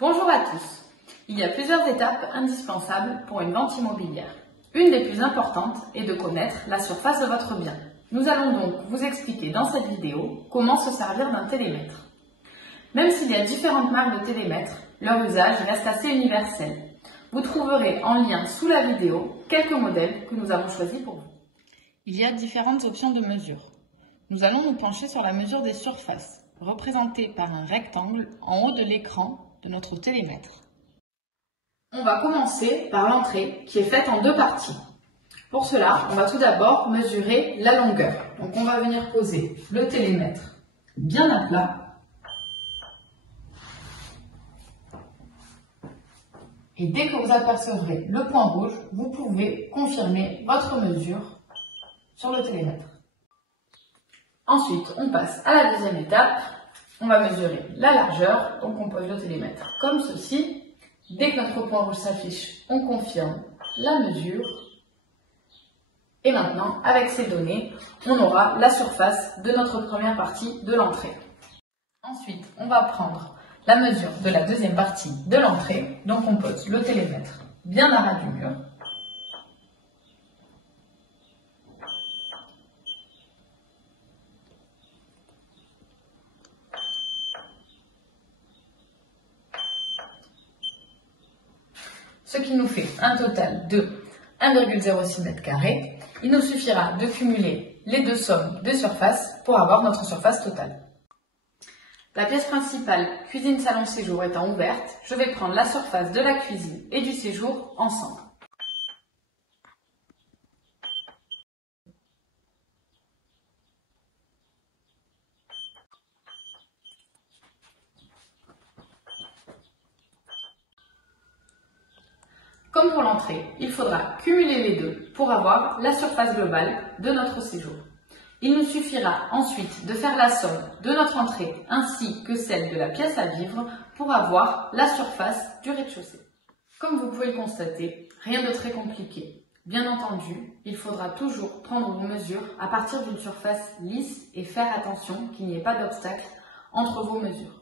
Bonjour à tous. Il y a plusieurs étapes indispensables pour une vente immobilière. Une des plus importantes est de connaître la surface de votre bien. Nous allons donc vous expliquer dans cette vidéo comment se servir d'un télémètre. Même s'il y a différentes marques de télémètres, leur usage reste assez universel. Vous trouverez en lien sous la vidéo quelques modèles que nous avons choisis pour vous. Il y a différentes options de mesure. Nous allons nous pencher sur la mesure des surfaces, représentée par un rectangle en haut de l'écran de notre télémètre. On va commencer par l'entrée qui est faite en deux parties. Pour cela, on va tout d'abord mesurer la longueur. Donc on va venir poser le télémètre bien à plat. Et dès que vous apercevrez le point rouge, vous pouvez confirmer votre mesure sur le télémètre. Ensuite, on passe à la deuxième étape. On va mesurer la largeur, donc on pose le télémètre comme ceci. Dès que notre point rouge s'affiche, on confirme la mesure. Et maintenant, avec ces données, on aura la surface de notre première partie de l'entrée. Ensuite, on va prendre la mesure de la deuxième partie de l'entrée. Donc on pose le télémètre bien à ras du mur. Ce qui nous fait un total de 1,06 m². Il nous suffira de cumuler les deux sommes de surface pour avoir notre surface totale. La pièce principale, cuisine, salon, séjour étant ouverte, je vais prendre la surface de la cuisine et du séjour ensemble. Comme pour l'entrée, il faudra cumuler les deux pour avoir la surface globale de notre séjour. Il nous suffira ensuite de faire la somme de notre entrée ainsi que celle de la pièce à vivre pour avoir la surface du rez-de-chaussée. Comme vous pouvez le constater, rien de très compliqué. Bien entendu, il faudra toujours prendre vos mesures à partir d'une surface lisse et faire attention qu'il n'y ait pas d'obstacle entre vos mesures.